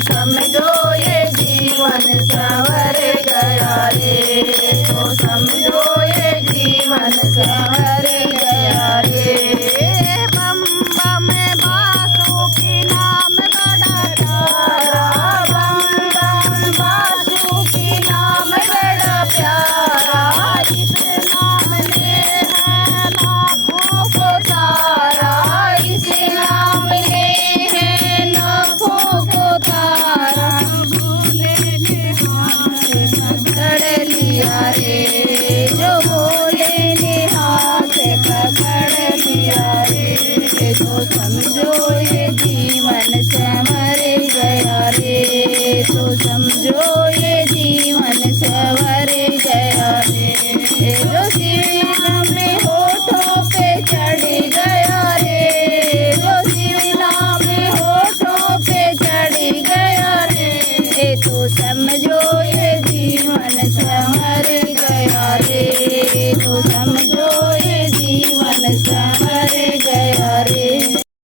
समझो ये जीवन संवर गया रे, तो समझो ये जीवन संवर गया रे। बम बम बासुकी नाम बड़ा प्यारा, बम बम बासुकी नाम बड़ा प्यारा, इस नाम ने है लाखों को तारा, इस नाम ने है लाखों को तारा। भोले ने हाथ पकड़ लिया रे, जो भोले ने हाथ पकड़ लिया रे, तो समझो ये जीवन संवर गया रे, तो समझो